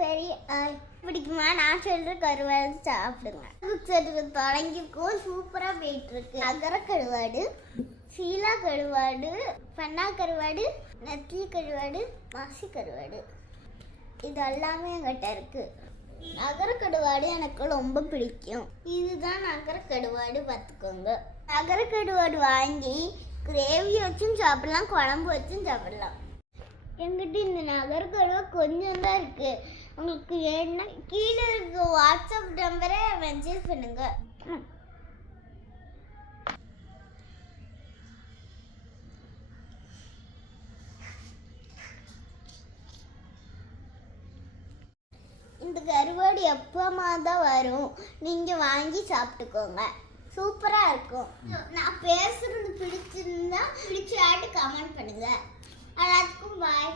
பெரிய பிடிக்குமா? நான் சொல்ற கருவாடு சாப்பிடுங்க. தொடங்கிக்கும் சூப்பராக போயிட்டு இருக்கு. அகர கருவாடு, சீலா கருவாடு, பண்ணா கருவாடு, நெத்திலி கருவாடு, மாசி கருவாடு, இது எல்லாமே என்கிட்ட இருக்கு. நகர கருவாடு எனக்கு ரொம்ப பிடிக்கும். இதுதான் நகர கருவாடு, பார்த்துக்கோங்க. நகர கருவாடு வாங்கி கிரேவி வச்சும் சாப்பிடலாம், குழம்பு வச்சும் சாப்பிடலாம். என்கிட்ட இந்த நகர கருவாடு கொஞ்சம் தான் இருக்கு. உங்களுக்கு வேணும்னா கீழே இருக்க வாட்ஸ்அப் நம்பரை மெசேஜ் பண்ணுங்க. இந்த கருவாடு எப்போமா தான் வரும், நீங்கள் வாங்கி சாப்பிட்டுக்கோங்க. சூப்பராக இருக்கும். நான் பேசுறது பிடிச்சிருந்தா பிடிச்சாட்டு கமெண்ட் பண்ணுங்க. எல்லாத்துக்கும் பாய்.